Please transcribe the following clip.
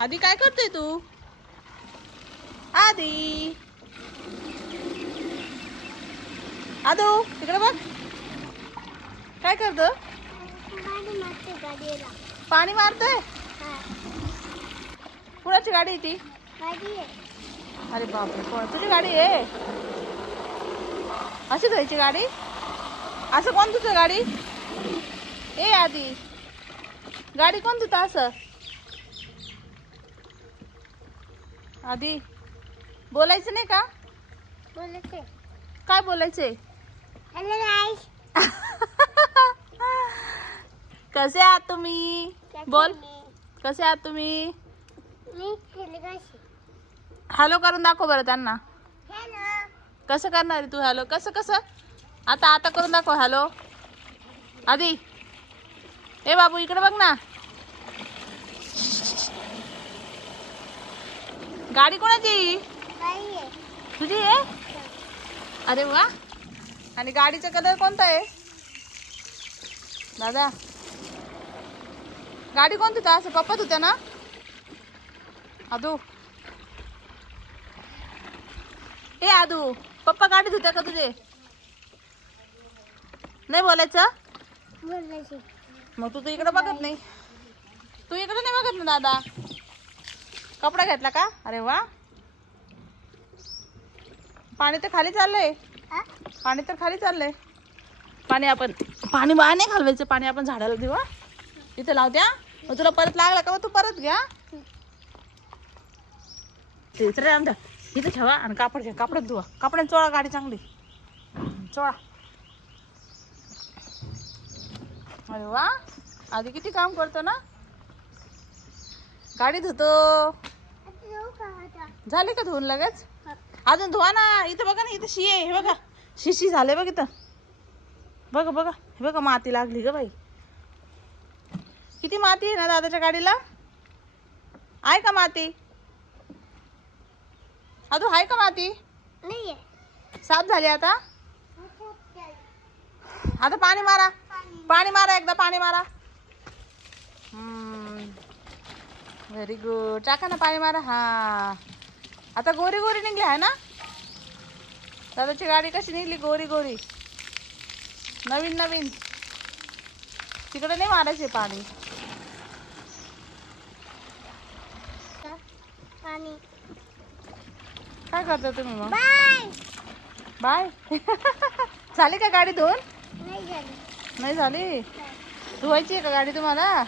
आधी काय करतोय तू? आधी आदू तिकडे बघ. काय करतो? पाणी मारतोय. कुणाची गाडी आहे ती? अरे बापरे, कोण? तुझी गाडी आहे? अशी धुवायची गाडी? असं कोण धुतं गाडी? ए आधी गाडी कोण धुतं असं? आधी बोलायचं नाही का? बोलायचे. काय बोलायचंय? हॅलो गाईस. कसे आहात तुम्ही? बोल, कसे आहात तुम्ही? मी हॅलो गाईस. हॅलो करून दाखव बरं त्यांना. हॅलो. कसं करणार आहे तू हॅलो? कसं कसं? आता करून दाखव हॅलो. आधी ए बाबू इकडे बघ ना. गाडी कोणाची? बाई आहे. तुझी आहे? अरे वा. आणि गाडीचा कलर कोणता आहे दादा? गाडी कोणती होता? असं पप्पा होत्या ना? आदू ए आदू, पप्पा गाडीत होत्या का तुझे? नाही बोलायचं? बोलायचे. मग तू इकडे बघत नाही. तू इकडे नाही बघत ना दादा. कपडा घेतला का? अरे वा. पाणी तर खाली चाललंय. पाणी तर खाली चाललंय. पाणी पाणी नाही घालवायचं. पाणी आपण झाडाला देऊ. इथं लावत्या. मग तुला परत लागला का? मग तू परत घ्या. इथं ठेवा आणि कापड घ्या. कापडात धुवा. कापडाने चोळा गाडी चांगली. चोळा. अरे वा. आधी किती काम करतो ना. गाडी धुतो. झाली का धुवून लगेच? अजून धुवा ना. इथं बघा ना, इथं शी आहे. हे बघा, शिशी झाले बघ इथं. बघा बघा, हे बघा माती लागली ग बाई. किती माती आहे ना दादाच्या गाडीला. आहे का माती? अजून आहे का माती? नाही. साफ झाली आता. आता पाणी मारा. पाणी मारा एकदा. पाणी मारा. Very good. टाका ना पाणी मारा. हा आता गोरी गोरी निघली आहे ना. दादाची गाडी कशी निघली? गोरी गोरी. नवीन नवीन. तिकडे नाही मारायचे पाणी. पाणी. काय करता तुम्ही मग? बाय. बाय. झाली का गाडी धुवून? नाही झाली. नाही झाली. धुवायची आहे का गाडी तुम्हाला?